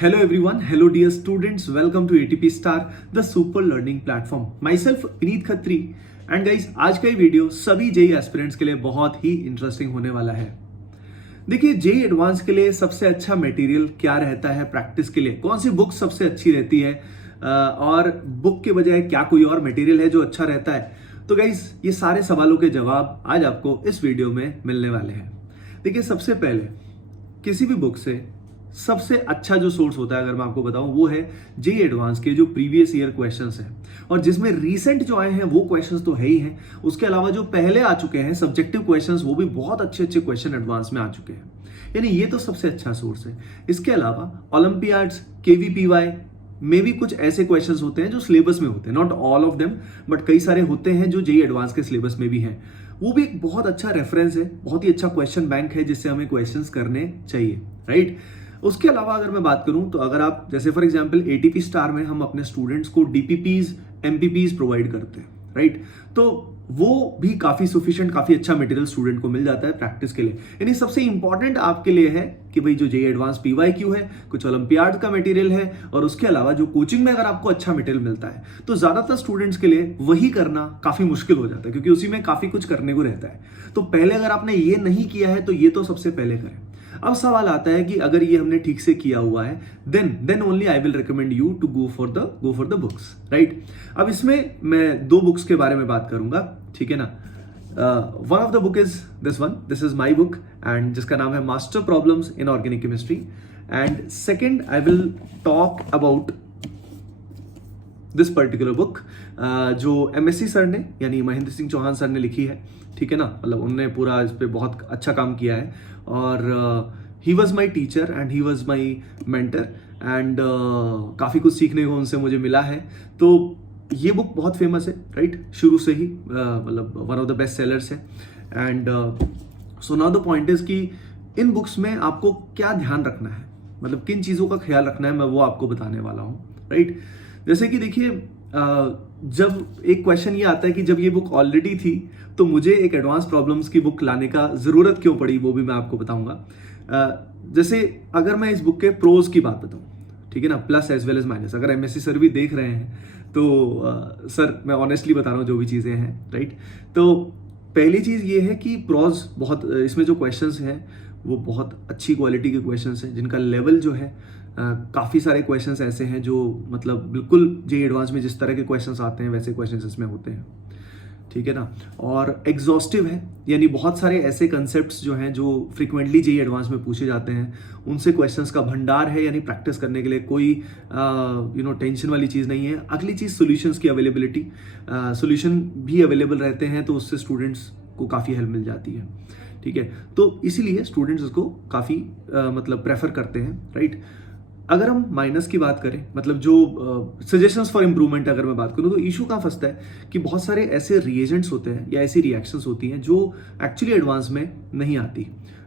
Hello everyone, hello dear students, welcome to ATP Star, the super learning platform. Myself Vineet Khatri and guys, आज का ये video सभी JEE aspirants के लिए बहुत ही इंटरेस्टिंग होने वाला है। देखिए, जेई एडवांस के लिए सबसे अच्छा मटेरियल क्या रहता है प्रैक्टिस के लिए, कौन सी बुक सबसे अच्छी रहती है और बुक के बजाय क्या कोई और मटेरियल है जो अच्छा रहता है। तो गाइस, ये सारे सवालों के जवाब आज आपको इस वीडियो में मिलने वाले हैं। देखिए, सबसे पहले किसी भी बुक से सबसे अच्छा जो सोर्स होता है, अगर मैं आपको बताऊं, वो है जेई एडवांस के जो प्रीवियस ईयर क्वेश्चंस हैं, और जिसमें रीसेंट जो आए हैं वो क्वेश्चंस तो है ही हैं, उसके अलावा जो पहले आ चुके हैं सब्जेक्टिव क्वेश्चंस, वो भी बहुत अच्छे अच्छे क्वेश्चन एडवांस में आ चुके हैं। यानी ये तो सबसे अच्छा सोर्स है। इसके अलावा ओलंपियाड्स, केवीपीवाई में भी कुछ ऐसे क्वेश्चंस होते हैं जो सिलेबस में होते हैं, not all of them, but कई सारे होते हैं जो जेई एडवांस के सिलेबस में भी हैं। वो भी एक बहुत अच्छा रेफरेंस है, बहुत ही अच्छा क्वेश्चन बैंक है जिससे हमें क्वेश्चंस करने चाहिए, राइट। उसके अलावा अगर मैं बात करूं तो अगर आप जैसे फॉर एग्जांपल एटीपी स्टार में हम अपने स्टूडेंट्स को डीपीपीज, एमपीपीज प्रोवाइड करते हैं, राइट, तो वो भी काफी सफिशिएंट, काफी अच्छा मटेरियल स्टूडेंट को मिल जाता है प्रैक्टिस के लिए। यानी सबसे इंपॉर्टेंट आपके लिए है कि भाई जो जेई एडवांस पीवाईक्यू है, कुछ ओलंपियाड का मटेरियल है, और उसके अलावा जो कोचिंग में अगर आपको अच्छा मटेरियल मिलता है तो ज्यादातर स्टूडेंट्स के लिए वही करना काफी मुश्किल हो जाता है, क्योंकि उसी में काफी कुछ करने को रहता है। तो पहले अगर आपने ये नहीं किया है तो ये तो सबसे पहले करें। अब सवाल आता है कि अगर ये हमने ठीक से किया हुआ है, then only I will recommend you to go for the books, right. अब इसमें मैं दो बुक्स के बारे में बात करूंगा, ठीक है ना। One of the book is this is my book, and जिसका नाम है master problems in organic chemistry, and second I will talk about this particular book जो एमएससी सर ने, यानी महेंद्र सिंह चौहान सर ने लिखी है, ठीक है ना। मतलब उन्होंने पूरा इस पे बहुत अच्छा काम किया है, और he was my teacher and he was my mentor, and काफ़ी कुछ सीखने को उनसे मुझे मिला है। तो ये बुक बहुत फेमस है, राइट, शुरू से ही, मतलब one of the best sellers है। And so now the point is कि इन बुक्स में आपको क्या ध्यान रखना है, मतलब किन चीज़ों का ख्याल रखना है, मैं वो आपको बताने वाला हूँ, राइट। जैसे कि देखिए, जब एक क्वेश्चन ये आता है कि जब ये बुक ऑलरेडी थी तो मुझे एक एडवांस प्रॉब्लम्स की बुक लाने का जरूरत क्यों पड़ी, वो भी मैं आपको बताऊंगा। जैसे अगर मैं इस बुक के प्रोज की बात बताऊं, ठीक है ना, plus as well as minus, अगर एमएससी सर भी देख रहे हैं तो सर मैं ऑनेस्टली बता रहा हूँ जो भी चीज़ें हैं, राइट। तो पहली चीज़ ये है कि प्रोज बहुत, इसमें जो क्वेश्चंस हैं वो बहुत अच्छी क्वालिटी के क्वेश्चंस हैं, जिनका लेवल जो है काफ़ी सारे क्वेश्चंस ऐसे हैं जो मतलब बिल्कुल जेई एडवांस में जिस तरह के क्वेश्चंस आते हैं वैसे क्वेश्चंस इसमें होते हैं, ठीक है ना। और एग्जॉस्टिव है, यानी बहुत सारे ऐसे कंसेप्ट्स जो हैं जो फ्रिक्वेंटली जेई एडवांस में पूछे जाते हैं, उनसे क्वेश्चंस का भंडार है, यानी प्रैक्टिस करने के लिए कोई टेंशन वाली चीज़ नहीं है। अगली चीज़ सोल्यूशंस की अवेलेबिलिटी, सोल्यूशन भी अवेलेबल रहते हैं, तो उससे स्टूडेंट्स को काफ़ी हेल्प मिल जाती है, ठीक है। तो इसीलिए स्टूडेंट्स इसको काफ़ी मतलब प्रेफर करते हैं, राइट। अगर हम माइनस की बात करें, मतलब जो सजेशंस फॉर इम्प्रूवमेंट अगर मैं बात करूं, तो इशू कहाँ फंसता है कि बहुत सारे ऐसे रिएजेंट्स होते हैं या ऐसी रिएक्शंस होती हैं जो एक्चुअली एडवांस में नहीं आती,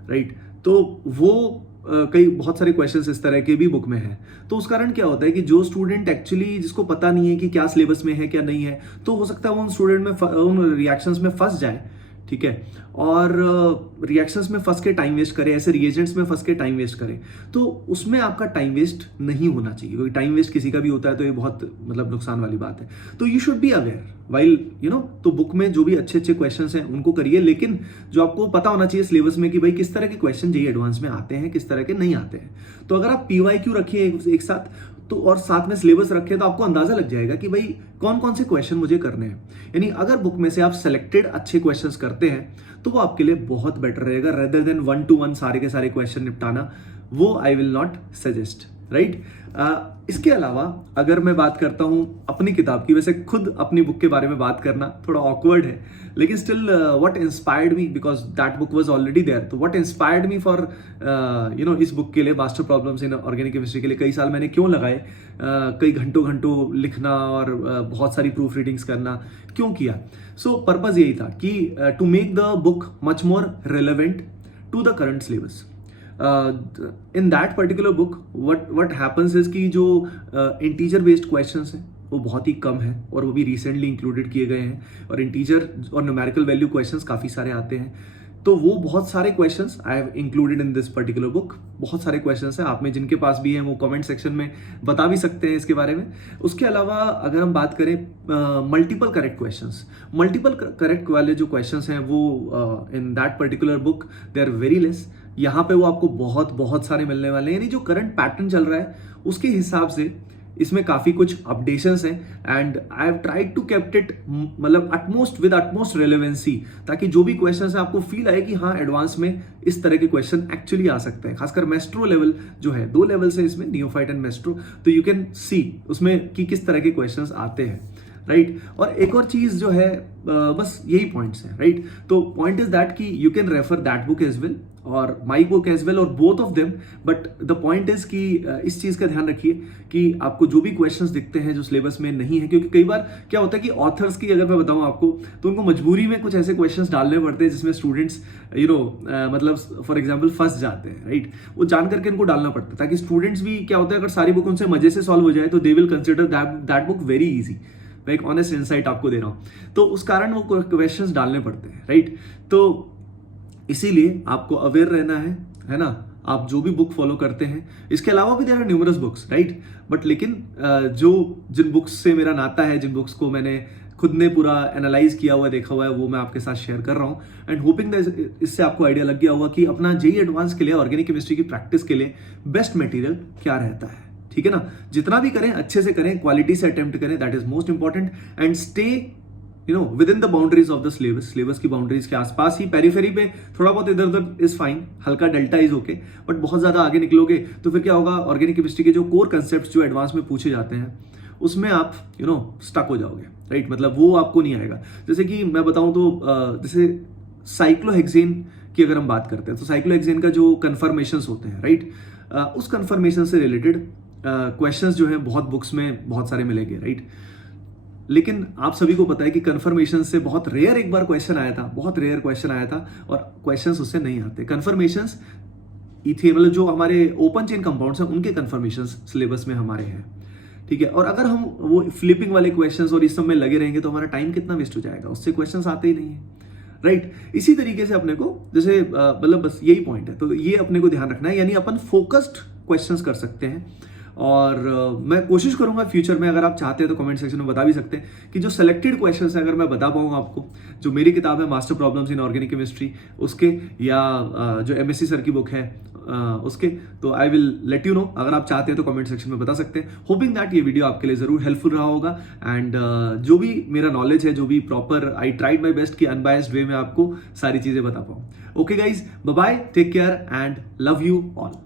राइट। तो वो कई बहुत सारे क्वेश्चंस इस तरह के भी बुक में हैं। तो उस कारण क्या होता है कि जो स्टूडेंट एक्चुअली जिसको पता नहीं है कि क्या सिलेबस में है क्या नहीं है, तो हो सकता है वो उन स्टूडेंट में उन रिएक्शंस में फंस जाए, ठीक है, और रिएक्शंस में फंस के टाइम वेस्ट करे, ऐसे रिएजेंट्स में फंस के टाइम वेस्ट करे, तो उसमें आपका टाइम वेस्ट नहीं होना चाहिए, क्योंकि टाइम वेस्ट किसी का भी होता है तो ये बहुत मतलब नुकसान वाली बात है। तो you should be aware while तो बुक में जो भी अच्छे अच्छे क्वेश्चंस हैं उनको करिए, लेकिन जो आपको पता होना चाहिए सिलेबस में कि भाई किस तरह के क्वेश्चन जेई एडवांस में आते हैं, किस तरह के नहीं आते हैं। तो अगर आप पीवाईक्यू रखिए एक साथ, तो और साथ में सिलेबस रखे, तो आपको अंदाजा लग जाएगा कि भाई कौन कौन से क्वेश्चन मुझे करने हैं। यानी अगर बुक में से आप सेलेक्टेड अच्छे क्वेश्चंस करते हैं तो वो आपके लिए बहुत बेटर रहेगा, रेदर देन 1 to 1 सारे के सारे क्वेश्चन निपटाना, वो I will not suggest, right. इसके अलावा अगर मैं बात करता हूं अपनी किताब की, वैसे खुद अपनी बुक के बारे में बात करना थोड़ा ऑकवर्ड है, लेकिन still what inspired me, because that book was already there, तो व्हाट इंस्पायर्ड मी फॉर इस बुक के लिए, master problems in organic chemistry के लिए कई साल मैंने क्यों लगाए, कई घंटों घंटों लिखना और बहुत सारी प्रूफ रीडिंग्स करना क्यों किया। सो पर्पज यही था कि to make the book much more relevant to the current syllabus. In that particular book what happens is कि जो इंटीजर बेस्ड क्वेश्चंस हैं वो बहुत ही कम है, और वो भी रिसेंटली इंक्लूडेड किए गए हैं, और इंटीजर और न्यूमेरिकल वैल्यू क्वेश्चंस काफ़ी सारे आते हैं। तो वो बहुत सारे questions I have included in this particular book. बहुत सारे क्वेश्चंस हैं, आप में जिनके पास भी हैं वो कमेंट सेक्शन में बता भी सकते हैं इसके बारे में। उसके अलावा अगर हम बात करें multiple correct questions, multiple correct वाले जो क्वेश्चंस हैं वो in that particular book they are very less. यहाँ पे वो आपको बहुत बहुत सारे मिलने वाले हैं, यानी जो करंट पैटर्न चल रहा है उसके हिसाब से इसमें काफी कुछ अपडेशंस हैं and I have tried to kept it मतलब अटमोस्ट विद अटमोस्ट रेलेवेंसी, ताकि जो भी क्वेश्चंस है आपको फील आए कि हाँ एडवांस में इस तरह के क्वेश्चन एक्चुअली आ सकते हैं। खासकर मेस्ट्रो लेवल जो है, 2 लेवल से इसमें, नियोफाइट एंड मेस्ट्रो, तो यू कैन सी उसमें कि किस तरह के क्वेश्चंस आते हैं, राइट। और एक और चीज जो है बस यही पॉइंट्स हैं, राइट। तो पॉइंट इज दैट कि you can refer that book as well और माई बुक एज वेल और both of them, but the point is कि इस चीज का ध्यान रखिए कि आपको जो भी क्वेश्चंस दिखते हैं जो सिलेबस में नहीं है, क्योंकि कई बार क्या होता है कि ऑथर्स की अगर मैं बताऊं आपको तो उनको मजबूरी में कुछ ऐसे क्वेश्चंस डालने पड़ते हैं जिसमें स्टूडेंट्स मतलब फॉर एग्जाम्पल फंस जाते हैं, राइट। वो जान करके इनको डालना पड़ता है ताकि स्टूडेंट्स भी क्या होता है, अगर सारी बुक उनसे मजे से सॉल्व हो जाए तो they will consider that book very easy. मैं एक ऑनेस्ट इनसाइट आपको दे रहा हूं, तो उस कारण वो क्वेश्चंस डालने पड़ते हैं, राइट। तो इसीलिए आपको अवेयर रहना है ना, आप जो भी बुक फॉलो करते हैं। इसके अलावा भी there are numerous books, right, but लेकिन जिन बुक्स से मेरा नाता है, जिन बुक्स को मैंने खुद ने पूरा एनालाइज किया हुआ, देखा हुआ है, वो मैं आपके साथ शेयर कर रहा हूं एंड होपिंग इससे आपको आइडिया लग गया होगा कि अपना जेईई एडवांस के लिए, ऑर्गेनिक केमिस्ट्री की प्रैक्टिस के लिए बेस्ट मटेरियल क्या रहता है, ठीक है ना। जितना भी करें अच्छे से करें, क्वालिटी से अटेम्प्ट करें, that is most important and stay with in the boundaries of the syllabus की बाउंड्रीज के आसपास ही, पेरिफेरी पे थोड़ा बहुत इधर उधर इज फाइन, हल्का डेल्टा इज ओके, बट बहुत ज्यादा आगे निकलोगे तो फिर क्या होगा, ऑर्गेनिक केमिस्ट्री के जो कोर कंसेप्ट जो एडवांस में पूछे जाते हैं उसमें आप स्टक हो जाओगे, राइट। मतलब वो आपको नहीं आएगा। जैसे कि मैं बताऊं तो जैसे साइक्लोहेक्सेन की अगर हम बात करते हैं तो साइक्लोहेक्सेन का जो कन्फर्मेशंस होते हैं, राइट, उस कन्फर्मेशन से रिलेटेड क्वेश्चंस जो है बहुत बुक्स में बहुत सारे मिलेंगे, राइट। लेकिन आप सभी को पता है कि कन्फर्मेशन से बहुत रेयर एक बार क्वेश्चन आया था, बहुत रेयर क्वेश्चन आया था और क्वेश्चंस उससे नहीं आते। कन्फर्मेशंस मतलब जो हमारे ओपन चेन कंपाउंड्स हैं उनके कन्फर्मेशंस सिलेबस में हमारे हैं, ठीक है। और अगर हम वो फ्लिपिंग वाले क्वेश्चंस और इस सब में लगे रहेंगे तो हमारा टाइम कितना वेस्ट हो जाएगा, उससे क्वेश्चंस आते ही नहीं है, राइट। इसी तरीके से अपने को जैसे मतलब बस यही पॉइंट है, तो ये अपने को ध्यान रखना है, यानी अपन फोकस्ड क्वेश्चंस कर सकते हैं। और मैं कोशिश करूंगा फ्यूचर में, अगर आप चाहते हैं तो कमेंट सेक्शन में बता भी सकते हैं कि जो सिलेक्टेड क्वेश्चंस हैं अगर मैं बता पाऊंगा आपको, जो मेरी किताब है master problems in organic chemistry उसके, या जो एमएससी सर की बुक है उसके, तो I will let you know. अगर आप चाहते हैं तो कमेंट सेक्शन में बता सकते हैं। होपिंग दैट ये वीडियो आपके लिए जरूर हेल्पफुल रहा होगा एंड जो भी मेरा नॉलेज है, जो भी proper, I tried my best कि अनबायस्ड वे में आपको सारी चीजें बता पाऊं। Okay guys, bye bye, take care and love you all.